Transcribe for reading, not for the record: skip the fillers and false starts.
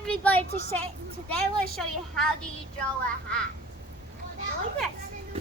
everybody, today I'm going to show you how do you draw a hat. Like this.